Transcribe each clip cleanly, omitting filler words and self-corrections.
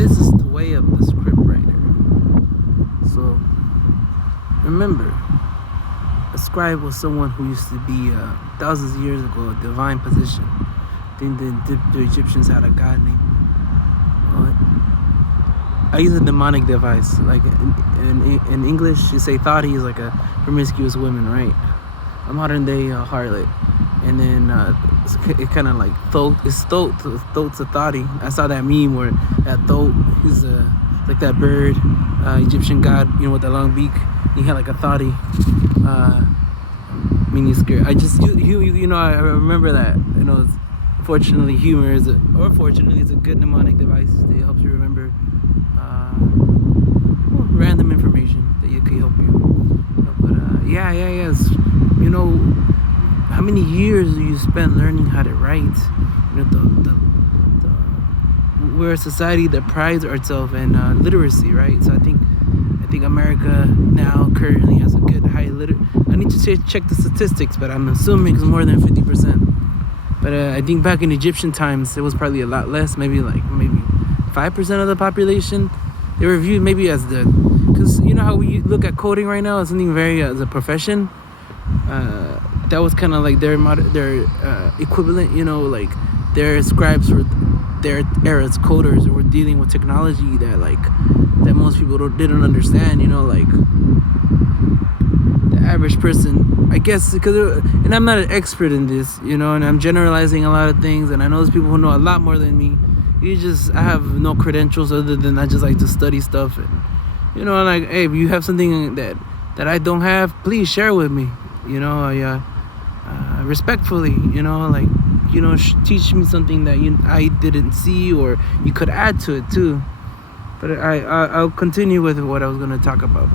this is the way of the script writer. So remember, a scribe was someone who used to be thousands of years ago a divine position. I think the Egyptians had a god named. I use a demonic device. Like in English, you say Thoth is like a promiscuous woman, right? A modern day harlot. And then it kind of like Thoth. It's Thoth. Thoth's a thotty. I saw that meme where that Thoth is like that bird, Egyptian god, with that long beak. He had like a thotty mini skirt. I just, I remember that. Fortunately, humor is fortunately, it's a good mnemonic device that helps you remember random information that could help you. But yes. How many years do you spend learning how to write? We're a society that prides ourselves in literacy, right? So I think America now currently has a good high literacy. I need to check the statistics, but I'm assuming it's more than 50%. But I think back in Egyptian times, it was probably a lot less, maybe 5% of the population. They were viewed maybe as because you know how we look at coding right now as something very as a profession. That was kind of like their equivalent, like their scribes were their era's coders who were dealing with technology that most people didn't understand, like the average person, I guess, and I'm not an expert in this, and I'm generalizing a lot of things, and I know there's people who know a lot more than me. I have no credentials other than I just like to study stuff, and hey, if you have something that I don't have, please share with me, respectfully, teach me something that I didn't see, or you could add to it too. But I'll continue with what I was going to talk about.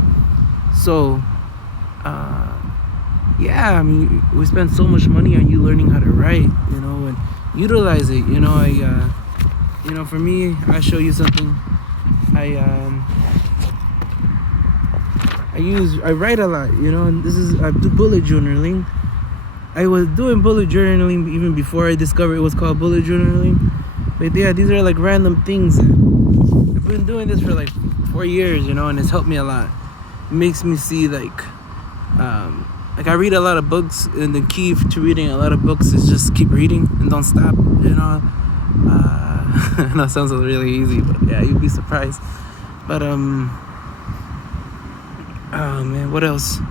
So we spend so much money on you learning how to write, and utilize it. For me, I show you something. I write a lot, and I do bullet journaling. I was doing bullet journaling even before I discovered it was called bullet journaling. But yeah, these are like random things. I've been doing this for 4 years, and it's helped me a lot. It makes me see I read a lot of books, and the key to reading a lot of books is just keep reading and don't stop, I know it sounds really easy, but yeah, you'd be surprised. But oh man, what else?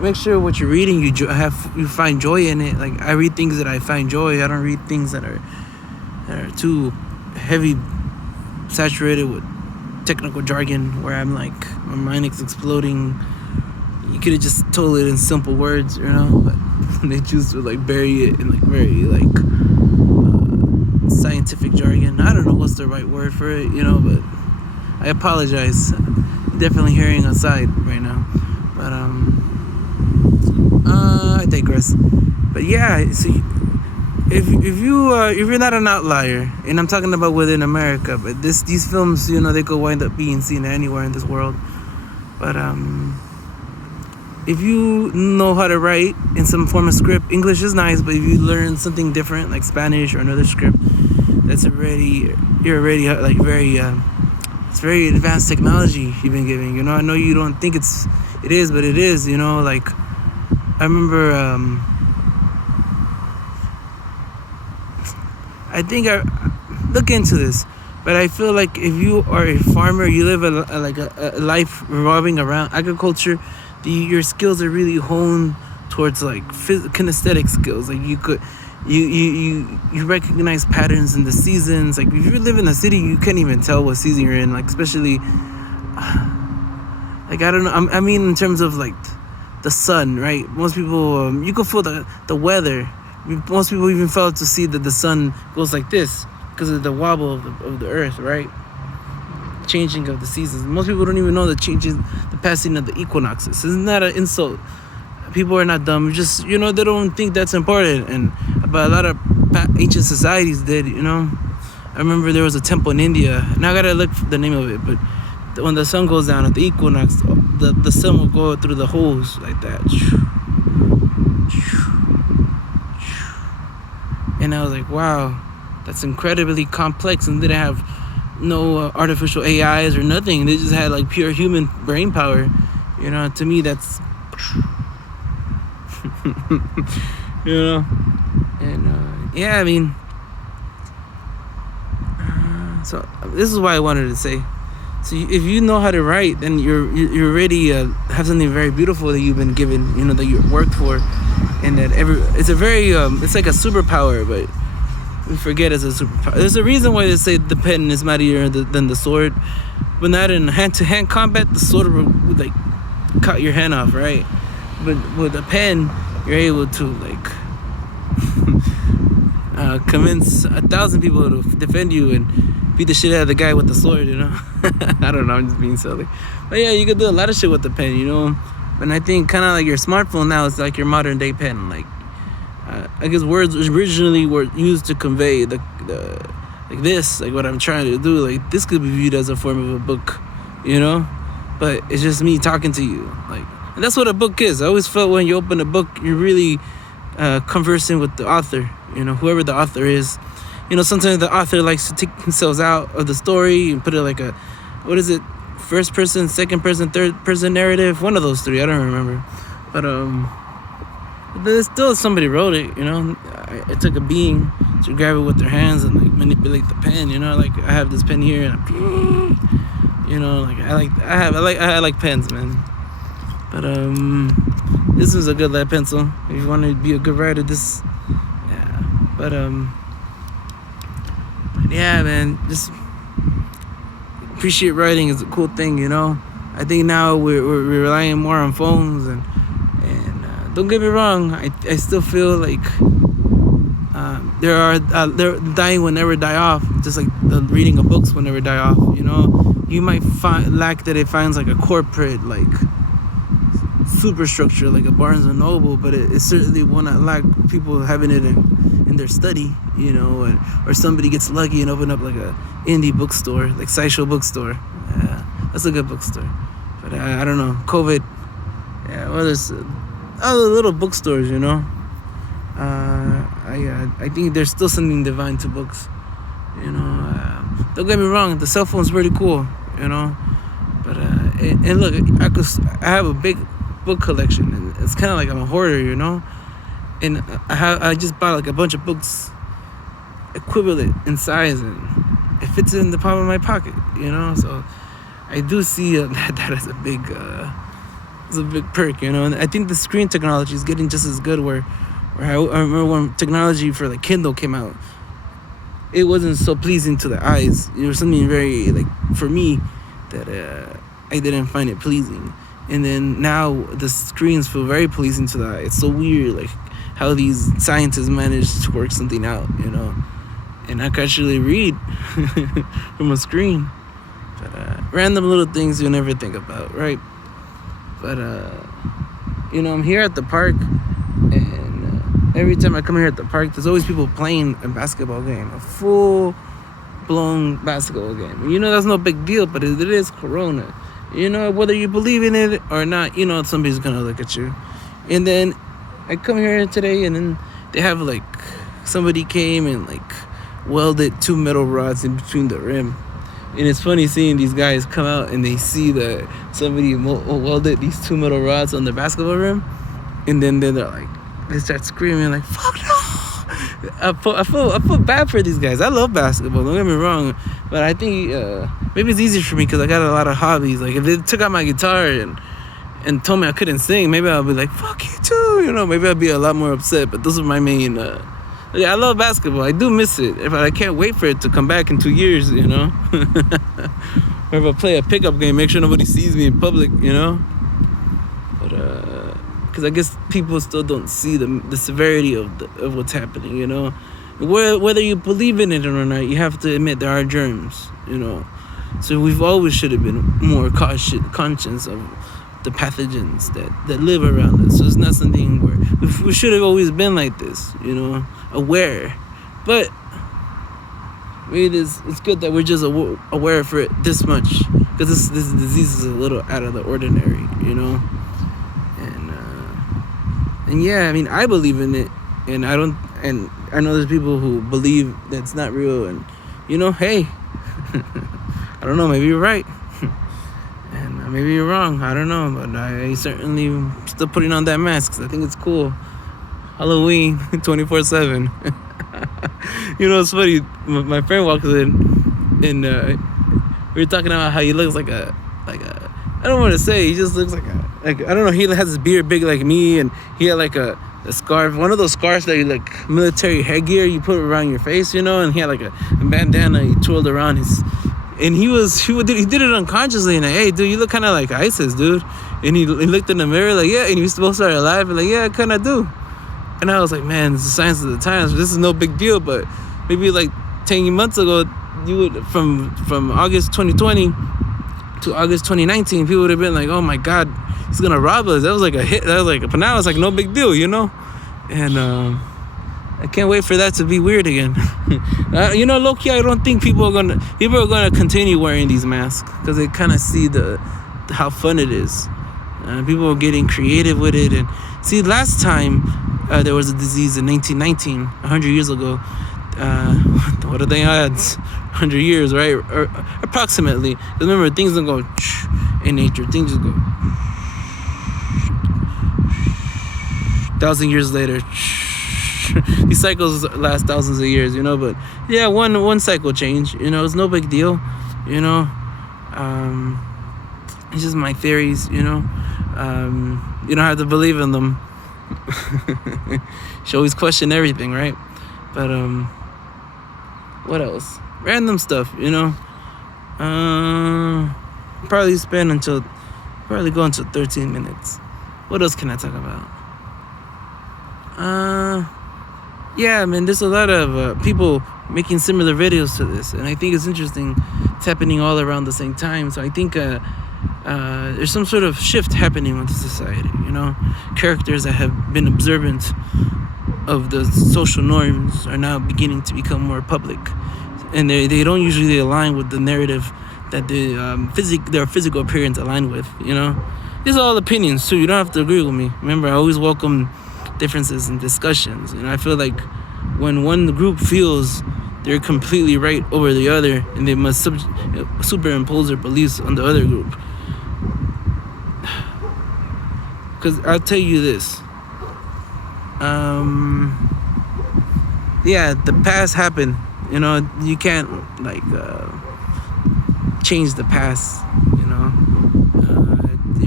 Make sure what you're reading you find joy in it. Like, I read things that I find joy. I don't read things that are too heavy, saturated with technical jargon, where I'm like, my mind is exploding. You could have just told it in simple words, but they choose to bury it in very scientific jargon. I don't know what's the right word for it, but I apologize. Definitely hearing a side right now, but I digress. But yeah, see, if you're not an outlier, and I'm talking about within America, but these films, they could wind up being seen anywhere in this world. But if you know how to write in some form of script, English is nice, but if you learn something different, like Spanish or another script, it's very it's very advanced technology you've been giving. I know you don't think it is, but it is. I remember. I think I look into this, but I feel like if you are a farmer, you live a life revolving around agriculture. Your skills are really honed towards kinesthetic skills. Like you recognize patterns in the seasons. Like, if you live in a city, you can't even tell what season you're in. Especially, I don't know. I mean, in terms of the sun, right? Most people, you can feel the weather. Most people even fail to see that the sun goes like this because of the wobble of the earth, right? Changing of the seasons. Most people don't even know the passing of the equinoxes. Isn't that an insult? People are not dumb. Just, they don't think that's important. But a lot of ancient societies did, I remember there was a temple in India. Now I gotta look for the name of it. But when the sun goes down at the equinox, the sun will go through the holes like that. And I was like, wow, that's incredibly complex. And didn't have no artificial AIs or nothing. They just had like pure human brain power. You know, to me that's you know. And yeah, I mean, so this is why I wanted to say. So if you know how to write, then you're already have something very beautiful that you've been given, you know, that you worked for, and that it's a very it's like a superpower, but we forget it's a superpower. There's a reason why they say the pen is mightier than the sword, but not in hand-to-hand combat. The sword would like cut your hand off, right? But with a pen, you're able to like convince 1,000 people to defend you and beat the shit out of the guy with the sword, you know. I don't know, I'm just being silly, but yeah, you can do a lot of shit with the pen, you know. And I think kind of like your smartphone now is like your modern day pen. Like I guess words originally were used to convey the like this, like what I'm trying to do. Like this could be viewed as a form of a book, you know, but it's just me talking to you. Like, and that's what a book is. I always felt when you open a book, you're really conversing with the author, you know, whoever the author is. You know, sometimes the author likes to take themselves out of the story and put it like a, what is it, first person, second person, third person narrative, one of those three, I don't remember. But there's still somebody wrote it, you know. I took a being to grab it with their hands and like manipulate the pen, you know. Like I have this pen here, and you know, like I like pens, man. But this is a good lead pencil. If you want to be a good writer, this, yeah. But yeah, man, just appreciate writing is a cool thing, you know. I think now we're relying more on phones, and don't get me wrong, I still feel like their dying will never die off, just like the reading of books will never die off, you know. You might lack that it finds like a corporate like superstructure like a Barnes and Noble, but it certainly will not lack people having it in their study, you know, or somebody gets lucky and open up like a indie bookstore, like Sideshow bookstore. That's a good bookstore. But I don't know, COVID, yeah, well, there's other little bookstores, you know. I think there's still something divine to books, you know. Don't get me wrong, the cell phone's pretty cool, you know. But and look, I have a big book collection, and it's kind of like I'm a hoarder, you know. And I just bought like a bunch of books equivalent in size, and it fits in the palm of my pocket, you know. So I do see that as a big perk, you know. And I think the screen technology is getting just as good. Where I remember when technology for like Kindle came out, it wasn't so pleasing to the eyes. It was something very like for me that I didn't find it pleasing. And then now the screens feel very pleasing to the eye. It's so weird, like how these scientists manage to work something out, you know. And I can actually read from a screen. But random little things you'll never think about, right? But you know, I'm here at the park, and every time I come here at the park, there's always people playing a basketball game, a full-blown basketball game. And you know that's no big deal, but it is Corona. You know, whether you believe in it or not, you know somebody's gonna look at you. And then I come here today, and then they have like somebody came and like welded 2 metal rods in between the rim. And it's funny seeing these guys come out and they see that somebody welded these 2 metal rods on the basketball rim, and then they're like, they start screaming like, "Fuck no!" I feel bad for these guys. I love basketball, don't get me wrong, but I think maybe it's easier for me because I got a lot of hobbies. Like if they took out my guitar and told me I couldn't sing, maybe I'll be like, "Fuck you too," you know. Maybe I'd be a lot more upset. But those are my main. I love basketball. I do miss it. But I can't wait for it to come back in 2 years, you know. Or if I play a pickup game, make sure nobody sees me in public, you know. But because I guess people still don't see the severity of what's happening, you know. Whether you believe in it or not, you have to admit there are germs, you know. So we've always should have been more conscious of the pathogens that live around us. So it's not something where we should have always been like this, you know, aware. But it's good that we're just aware for it this much, because this disease is a little out of the ordinary, you know. And yeah, I mean, I believe in it, and I know there's people who believe that's not real, and you know, hey. I don't know. Maybe you're right. And maybe you're wrong. I don't know. But I certainly still putting on that mask 'cause I think it's cool. Halloween 24/7. You know, it's funny. My friend walks in, and we were talking about how he looks like a. I don't want to say. He just looks like I don't know. He has his beard big like me, and he had like a scarf, one of those scarves that you like military headgear you put around your face, you know. And he had like a bandana he twirled around his. And he did it unconsciously. And like, hey, dude, you look kind of like ISIS, dude. And he looked in the mirror like, yeah. And he was supposed to start alive, and like, yeah, I kind of do. And I was like, man, it's the science of the times. This is no big deal. But maybe like 10 months ago, you would from August 2020 to August 2019, people would have been like, oh my God, he's gonna rob us. That was like a hit. That was like, but now it's like no big deal, you know. And I can't wait for that to be weird again. You know, low-key, I don't think people are gonna continue wearing these masks because they kind of see how fun it is. People are getting creative with it. And see, last time there was a disease in 1919, 100 years ago. What are the odds? 100 years, right? Or approximately. Because remember, things don't go in nature. Things just go. 1,000 years later. These cycles last thousands of years, you know. But yeah, one cycle change, you know. It's no big deal, you know. It's just my theories, you know. You don't have to believe in them. You should always question everything, right? But what else? Random stuff, you know. Probably go until 13 minutes. What else can I talk about? Yeah, man, there's a lot of people making similar videos to this, and I think it's interesting. It's happening all around the same time. So I think there's some sort of shift happening with the society, you know. Characters that have been observant of the social norms are now beginning to become more public, and they don't usually align with the narrative that their physical appearance align with, you know. These are all opinions too. You don't have to agree with me. Remember, I always welcome differences and discussions. You know, I feel like when one group feels they're completely right over the other, and they must superimpose their beliefs on the other group. Because I'll tell you this. Yeah, the past happened. You know, you can't like change the past. You know,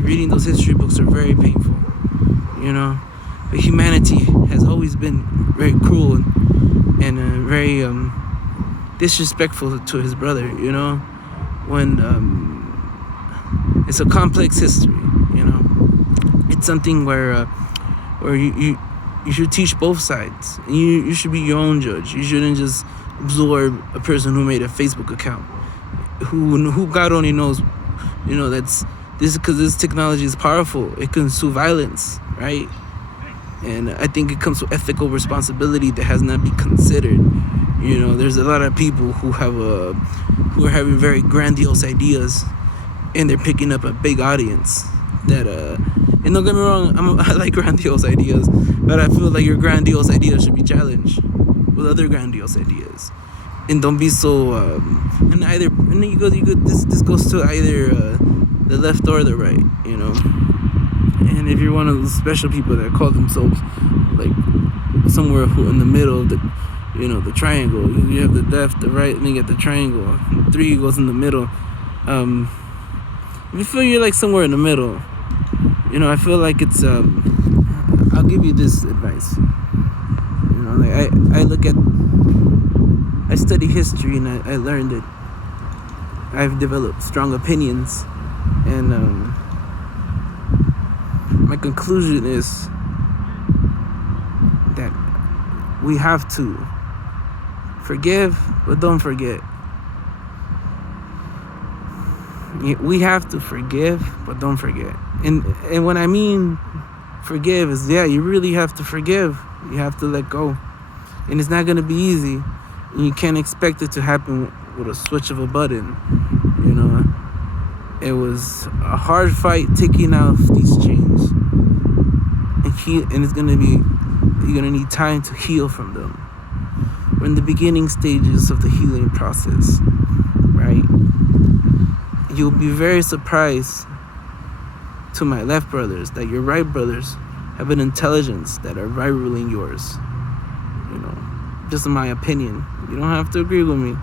reading those history books are very painful. You know, but humanity has always been very cruel and very disrespectful to his brother. You know, when it's a complex history. You know, it's something where you should teach both sides. You should be your own judge. You shouldn't just absorb a person who made a Facebook account, who God only knows, you know, that's this, because this technology is powerful. It can sue violence, right? And I think it comes with ethical responsibility that has not been considered. You know, there's a lot of people who are having very grandiose ideas, and they're picking up a big audience. That and don't get me wrong, I like grandiose ideas, but I feel like your grandiose ideas should be challenged with other grandiose ideas, and don't be so and then you go this goes to either the left or the right, you know. And if you're one of those special people that call themselves like somewhere in the middle of the, you know, the triangle, you have the left, the right, and then you get the triangle, and 3 goes in the middle. If you feel you're like somewhere in the middle, you know, I feel like it's I'll give you this advice. You know, like I study history, and I learned that I've developed strong opinions, and my conclusion is that we have to forgive, but don't forget. We have to forgive, but don't forget. And when I mean forgive is, yeah, you really have to forgive. You have to let go. And it's not going to be easy. And you can't expect it to happen with a switch of a button. You know, it was a hard fight taking off these chains. And it's going to be, you're going to need time to heal from them. We're in the beginning stages of the healing process, right? you'll be very surprised to my left brothers that your right brothers have an intelligence that are rivaling yours. You know, just in my opinion. You don't have to agree with me.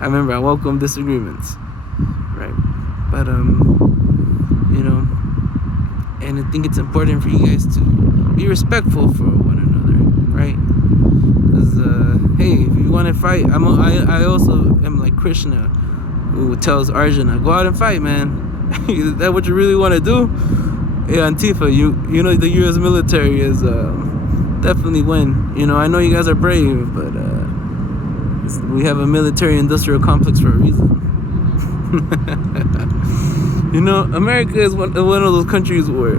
I remember I welcome disagreements, right? But you know, and I think it's important for you guys to be respectful for one another, right? Because hey, if you want to fight, I also am like Krishna, who tells Arjuna, go out and fight, man. Is that what you really want to do? Yeah, Antifa, you know the U.S. military is definitely win. You know, I know you guys are brave, but we have a military-industrial complex for a reason. You know, America is one of those countries where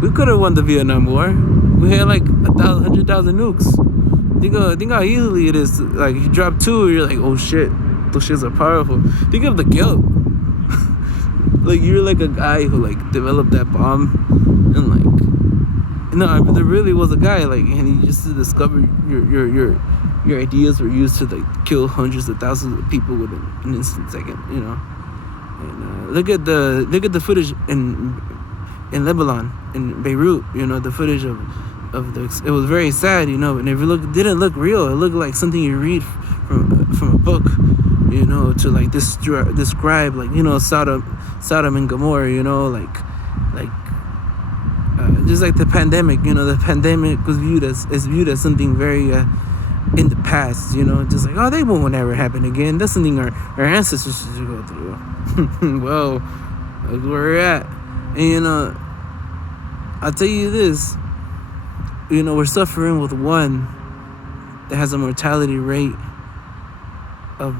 we could have won the Vietnam War. We had like 100,000 nukes. Think how easily it is. Like, you drop 2, you're like, oh shit, those shits are powerful. Think of the guilt. Like, you're like a guy who like developed that bomb, and like, there really was a guy, like, and he just discovered your ideas were used to like kill hundreds of thousands of people within an instant second, you know. And look at the footage in Lebanon, in Beirut, you know, the footage of it was very sad, you know, and it didn't look real. It looked like something you read from a book, you know, to like describe, like, you know, Sodom and Gomorrah, you know, like just like the pandemic, you know, the pandemic was viewed as something very in the past, you know, just like, oh, they won't ever happen again. That's something our ancestors should go through. Well, that's where we're at. And, you know, I'll tell you this, you know, we're suffering with one that has a mortality rate of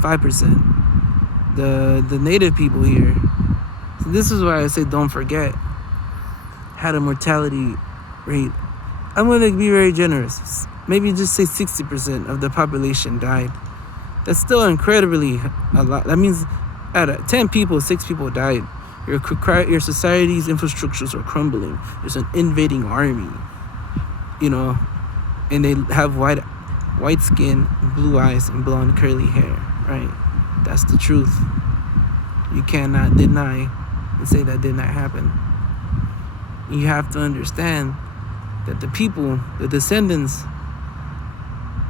5%. The native people here, so this is why I say don't forget, had a mortality rate, I'm going to be very generous, maybe just say 60% of the population died. That's still incredibly a lot. That means out of 10 people, 6 people died. Your society's infrastructures are crumbling. There's an invading army, you know, and they have white skin, blue eyes, and blonde curly hair, right? That's the truth. You cannot deny and say that did not happen. You have to understand that the people, the descendants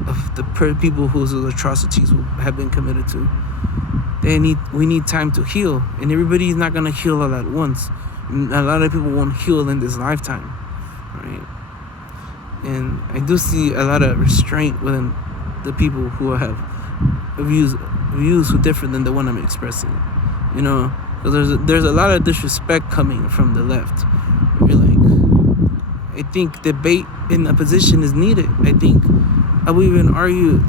of the people whose atrocities have been committed to, we need time to heal, and everybody's not gonna heal all at once. A lot of people won't heal in this lifetime, right? And I do see a lot of restraint within the people who have views who different than the one I'm expressing, you know, because there's a lot of disrespect coming from the left. You're like, I think debate in a position is needed. I will even argue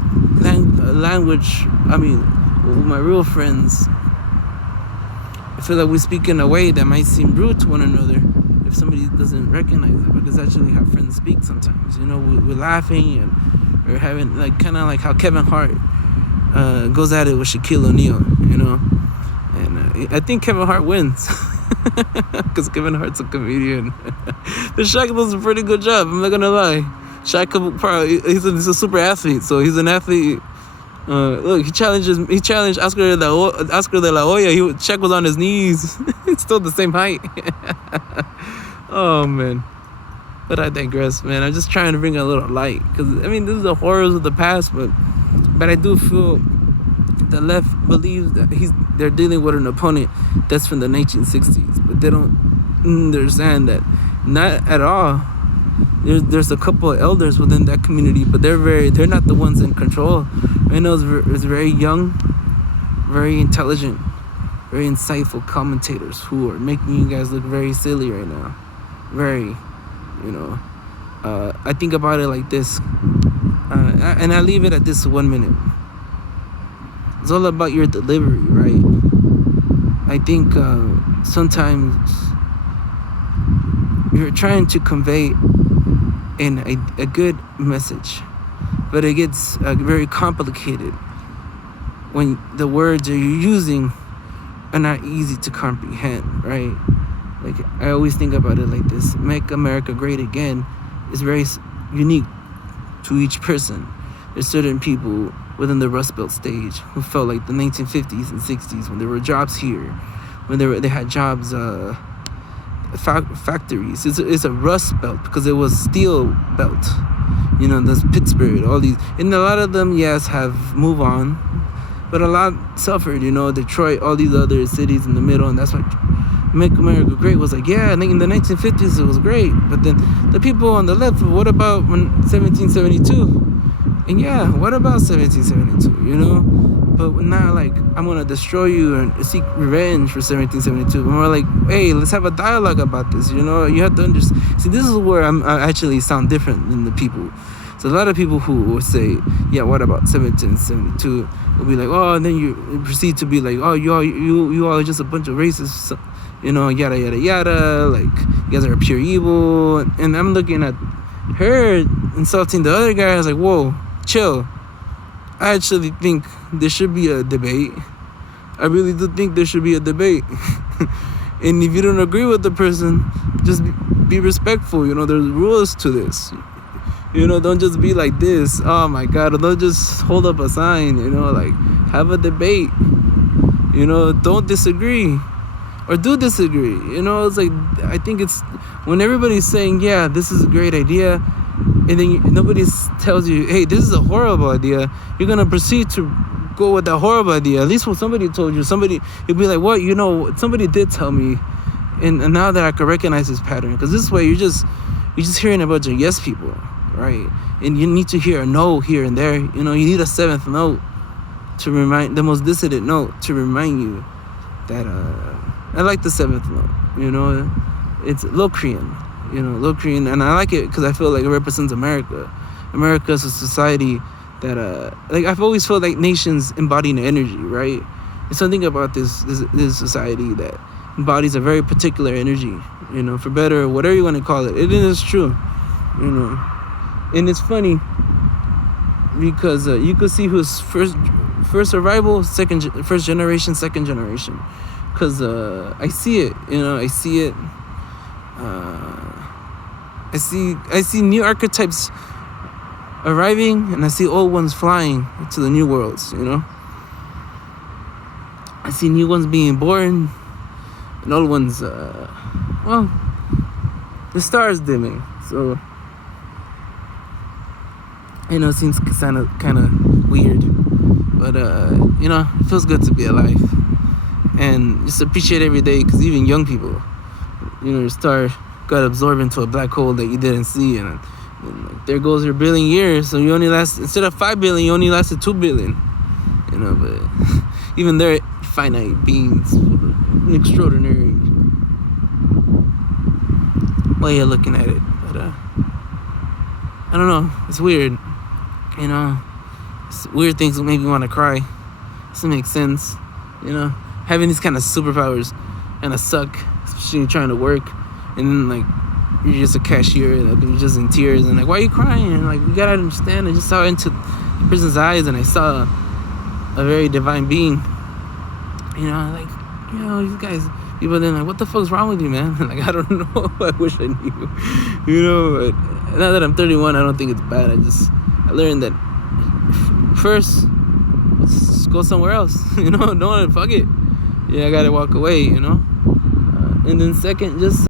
language. I mean, with my real friends, I feel like we speak in a way that might seem rude to one another if somebody doesn't recognize it, but it's actually how friends speak sometimes. You know, we're laughing and we're having, like, kind of like how Kevin Hart goes at it with Shaquille O'Neal, you know. And I think Kevin Hart wins because Kevin Hart's a comedian. But Shaq does a pretty good job, I'm not gonna lie. Shaq he's a super athlete, so he's an athlete. Look, he challenged Oscar de la Hoya. Shaq was on his knees. He's still the same height. Oh man, but I digress, man. I'm just trying to bring a little light, because I mean, this is the horrors of the past, but I do feel the left believes that they're dealing with an opponent that's from the 1960s, but they don't understand that not at all. There's a couple of elders within that community, but they're not the ones in control. I know it's very young, very intelligent, very insightful commentators who are making you guys look very silly right now. Very, you know. I think about it like this, and I leave it at this 1 minute. It's all about your delivery, right? I think sometimes you're trying to convey in a good message, but it gets very complicated when the words that you're using are not easy to comprehend, right? Like, I always think about it like this: Make America Great Again is very unique to each person. There's certain people within the Rust Belt stage, who felt like the 1950s and 60s when there were jobs here, when they had jobs, factories. It's a Rust Belt because it was steel belt. You know, there's Pittsburgh, all these, and a lot of them, yes, have moved on, but a lot suffered. You know, Detroit, all these other cities in the middle, and that's why Make America Great was like, yeah, I think in the 1950s it was great, but then the people on the left, what about when 1772? And yeah, what about 1772? You know, but now, like, I'm gonna destroy you and seek revenge for 1772. And we're like, hey, let's have a dialogue about this. You know, you have to understand. See, this is where I actually sound different than the people. So a lot of people who will say, yeah, what about 1772? Will be like, oh, and then you proceed to be like, oh, you all are just a bunch of racists, you know, yada yada yada. Like, you guys are pure evil. And I'm looking at her insulting the other guy. I was like, whoa, chill. I actually think there should be a debate. I really do think there should be a debate. And if you don't agree with the person, just be respectful. You know, there's rules to this. You know, don't just be like this. Oh my God. Or don't just hold up a sign, you know, like, have a debate. You know, don't disagree. Or do disagree. You know, it's like, I think it's when everybody's saying, yeah, this is a great idea, and then nobody tells you, hey, this is a horrible idea, you're going to proceed to go with that horrible idea. At least when somebody told you, you'd be like, what? You know, somebody did tell me. And now that I can recognize this pattern, because this way you're just hearing a bunch of yes people, right? And you need to hear a no here and there. You know, you need a seventh note to remind, the most dissident note to remind you that, I like the seventh note, you know, it's Locrian, you know, Locrian, and I like it because I feel like it represents America. America is a society that, like, I've always felt like nations embody the energy, right? There's something about this society that embodies a very particular energy, you know, for better or whatever you want to call it. It is true, you know, and it's funny because you could see who's first arrival, first generation, second generation. Because I see it, you know, I see it. I see new archetypes arriving, and I see old ones flying to the new worlds, you know. I see new ones being born, and old ones, well, the stars dimming. So, you know, it seems kind of weird, but you know, it feels good to be alive. And just appreciate every day, because even young people, you know, your star got absorbed into a black hole that you didn't see, and like, there goes your billion years. So you only last, instead of 5 billion, you only lasted 2 billion. You know, but even they're finite beings, an extraordinary way of looking at it. But I don't know, it's weird. You know, it's weird things that make me want to cry. Doesn't make sense. You know, having these kind of superpowers and suck, especially trying to work, and then like you're just a cashier and like, you're just in tears and like, why are you crying? And like, you gotta understand, I just saw into the person's eyes and I saw a very divine being. You know, like, you know, these guys, people then like, what the fuck's wrong with you, man? Like, I don't know. I wish I knew. You know, but now that I'm 31, I don't think it's bad. I learned that first, let's go somewhere else. You know, don't fuck it. Yeah, I gotta walk away, you know. And then second, just